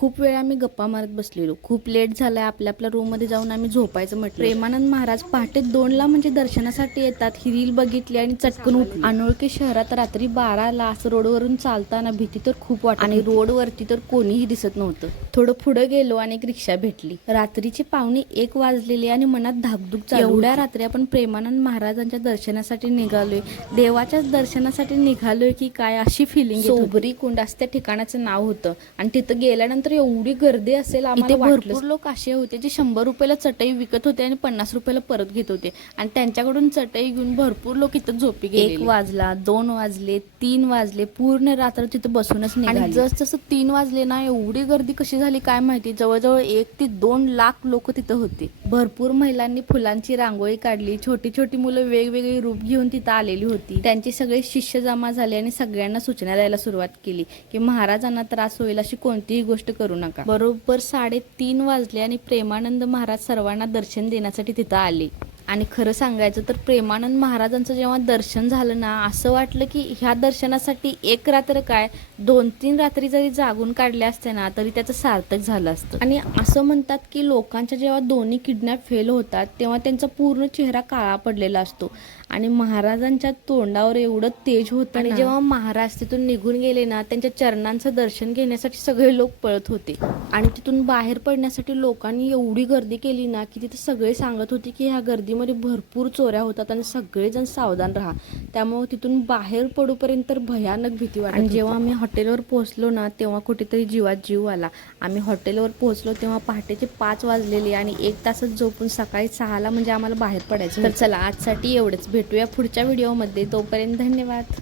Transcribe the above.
खूप वेळ आम्ही गप्पा मारत बसलेलो. खूप लेट झालाय, आपल्या आपल्या रूम मध्ये जाऊन आम्ही झोपायचं म्हटलं. प्रेमानंद महाराज पहाटे 2ला म्हणजे दर्शनासाठी येतात. ही रील बघितली आणि चटकन उठली. अनोळखी शहरात रात्री 12ला असं रोडवरून चालताना भीती तर खूप वाटत आणि रोडवरती तर कोणीही दिसत नव्हतं. थोडं पुढे गेलो आणि एक रिक्षा भेटली. रात्रीची 12:45 वाजलेली आणि मनात धाकधूक चालू होती. एवढ्या रात्री आपण प्रेमानंद महाराजांच्या दर्शनासाठी निघालोय, देवाच्याच दर्शनासाठी निघालोय की काय अशी फिलिंग. सोबरी कुंड असं त्या ठिकाणाचं नाव होतं आणि तिथं गेल्यानंतर एवढी गर्दी असेल आम्हाला भरपूर लोक असे होते जे 100 रुपयाला चटई विकत होते आणि 50 रुपयाला परत घेत होते आणि त्यांच्याकडून चटई घेऊन भरपूर लोक इथं झोपी गेले. 1 वाजला, 2 वाजले, 3 वाजले, पूर्ण रात्र तिथं बसूनच निघाली. आणि जसं 3 वाजले ना, एवढी गर्दी कशी झाली काय माहिती. जवळजवळ 1 ते 2 लाख लोक तिथं होते. भरपूर महिलांनी फुलांची रांगोळी काढली. छोटी छोटी मुलं वेगवेगळी रूप घेऊन तिथं आलेली होती. त्यांचे सगळे शिष्य जमा झाले आणि सगळ्यांना सूचना द्यायला सुरुवात केली की महाराजांना त्रास होईल अशी कोणतीही गोष्ट करू नका. बरोबर 3:30 वाजले आणि प्रेमानंद महाराज सर्वांना दर्शन देण्यासाठी तिथं आले. आणि खरं सांगायचं तर प्रेमानंद महाराजांचं जेव्हा दर्शन झालं ना, असं वाटलं की ह्या दर्शनासाठी 1 रात्र काय 2-3 रात्री जरी जागून काढल्या असत्या ना तरी त्याचं सार्थक झालं असतं. आणि असं म्हणतात की लोकांच्या जेव्हा दोन्ही किडनॅप फेल होतात तेव्हा त्यांचा पूर्ण चेहरा काळा पडलेला असतो आणि महाराजांच्या तोंडावर एवढं तेज होतं. आणि जेव्हा महाराज तिथून निघून गेले ना, त्यांच्या चरणांचं दर्शन घेण्यासाठी सगळे लोक पळत होते आणि तिथून बाहेर पडण्यासाठी लोकांनी एवढी गर्दी केली ना की तिथे सगळे सांगत होते की ह्या गर्दीमध्ये भरपूर चोऱ्या होतात आणि सगळेजण सावधान राहा. त्यामुळे तिथून बाहेर पडूपर्यंत तर भयानक भीती वाटत. आणि जेव्हा आम्ही हॉटेलवर पोहोचलो ना तेव्हा कुठेतरी जीवात जीव आला. आम्ही हॉटेलवर पोहोचलो तेव्हा पहाटेचे 5 वाजलेले आणि 1 तासच झोपून सकाळी 6ला म्हणजे आम्हाला बाहेर पडायचं. तर चला आजसाठी एवढंच. भेटूया पुढच्या व्हिडिओमध्ये. तोपर्यंत धन्यवाद.